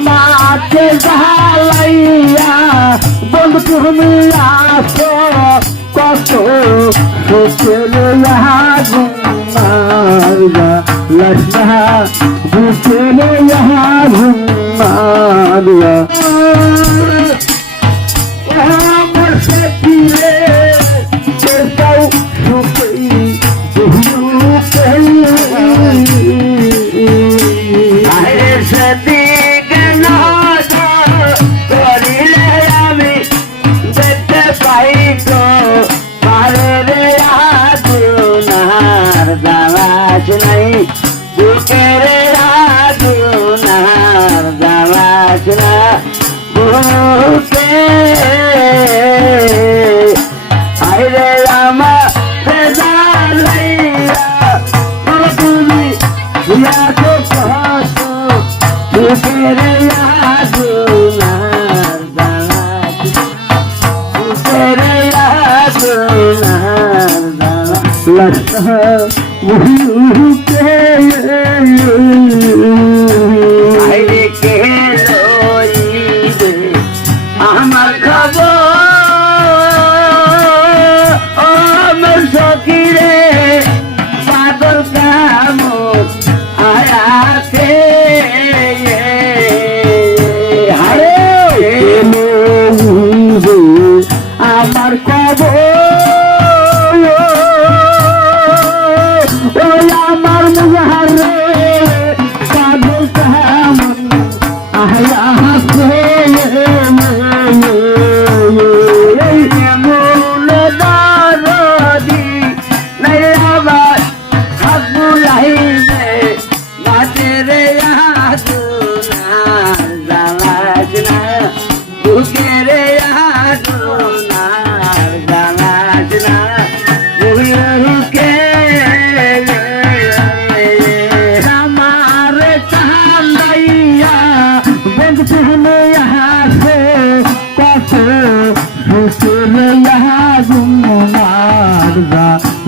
আমাকে জ্বালাইয়া বন্ধু তুমি আসো কত সুখের আগুন মারবা লসনা সুখের আগুন মারবা আমার সাথীরে বেটাও সুখেই সতী কেন করিলে আমি দেখতে পাই তো মারে রে আগুনার দাওয়াজ নাই বুকের আগুনার দাওয়াজ না বুকে আইরে আমার জ্বালাইয়া তুমি ইয়াকে কষ্ট বুকের আগুনার দাওয়াজ বুকের আগুনার দাওয়াজ আইরে কে লইবে আমার খবর আমার সখীরে পাগল কামত আয়াতে আমার খবর ওই আমার মুজাহারে পাগল কামত আয়াতে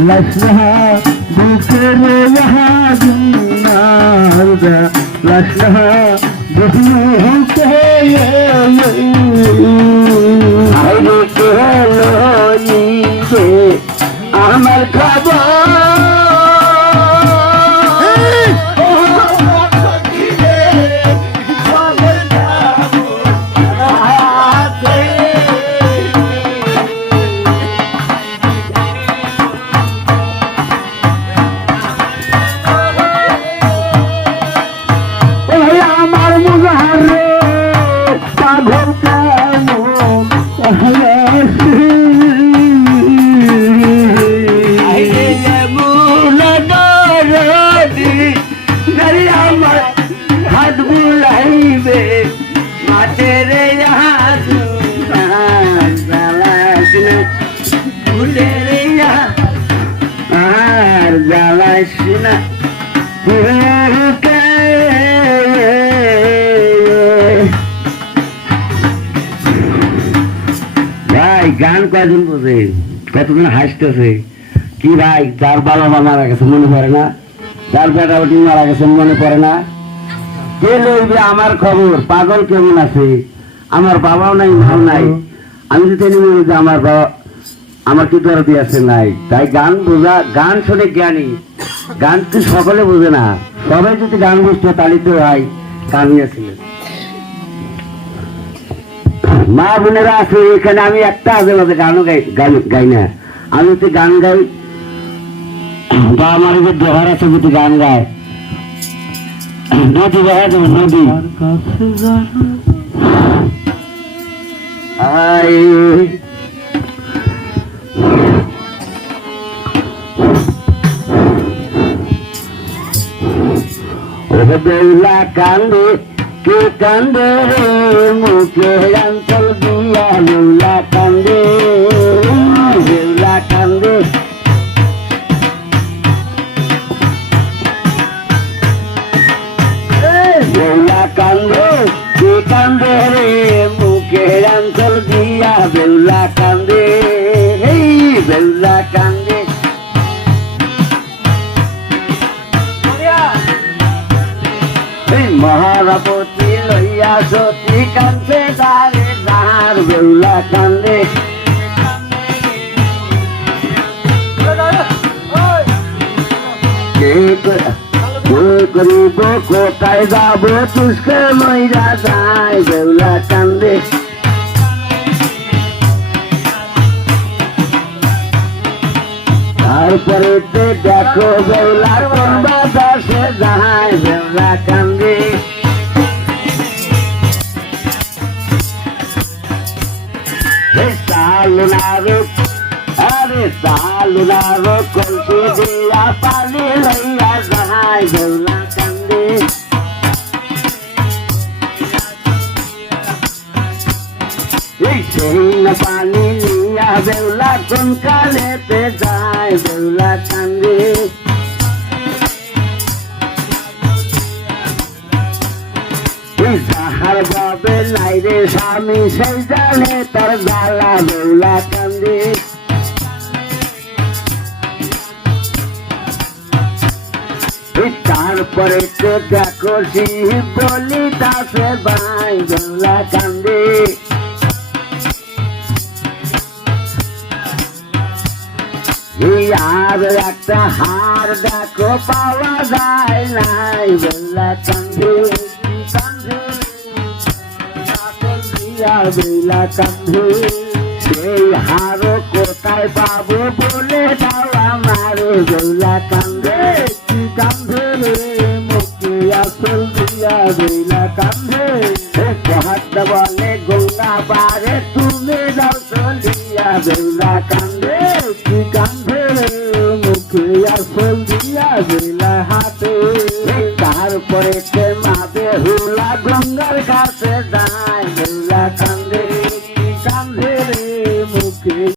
लसना दूसरे यहाँ जुन्नार लसना दुनिया के आइरे के लोइबे আমার খবর গান কয়জন বোঝে কতজন হাসতেছে কি ভাই যার বাবা মা মারা গেছে মনে পড়ে না যার বেটা বেটি মারা গেছে মনে পড়ে না কে লইবে আমার খবর পাগল কেমন আছে আমার বাবাও নাই মাও নাই আমি যদি মনে যে আমার বাবা আমার কি দরদি আছে নাই তাই গান বোঝা গান শুনে জ্ঞানী গান তো সকলে বোঝে না সবাই যদি গান বুঝতো তাহলে তো ভাই কামিয়েছিলেন মা বোনেরা আছে এখানে আমি একটা আগে মাঝে গানও গাই না আমি যদি গান গাই বা আমার যে দেহার আছে যদি গান গায় নদী দেখা যাবে নদী বেউলা কান্দে কে কান্দে রে মুখে অঞ্চল দিয়া বেউলা কান্দে বেউলা কান্দে বেউলা কান্দে কে কান্দে রে মুখে অঞ্চল দিয়া বেউলা কান্দে বেউলা কান্দে মহারাপতি লইয়া সতী কান্দে দাঁড়ে যাহার বেউলা কান্দে কে করিব কোথায় যাব তুসকে মইরা যায় বেউলা কান্দে তারপরে দেখো বেউলা কোন বাতাসে যায় বেউলা কান্দে সালুনারো আরে সালুনারো কলসি দিয়া পানি লইয়া যায় বেউলা কান্দে সেই পানি নিয়া বেউলা কোন কালেতে যায় বেউলা কান্দে যাহার বাবে নাই রে স্বামী সেই জানে তার জ্বালা বেউলা কান্দে তারপরে দেখো সিংহ বলি দাসে ভাই বেউলা কান্দে আর একটা হার দেখো পাওয়া যায় নাই বেউলা কান্দে বেউলা কান্দে সেই হার কোথায় পাবো বলে দাও আমার বেউলা কান্দে কি কান্দে রে মুক্তি আসল দিয়া বেউলা কান্দে হাত বলে গঙ্গা পারে তুমি যাও চলিয়া বেউলা কান্দে কি কান্দে রে মুখে আসল দিয়া বেউলা হাতে তারপরে মা বেহুলা গঙ্গার কাছে যায় বেউলা কান্দে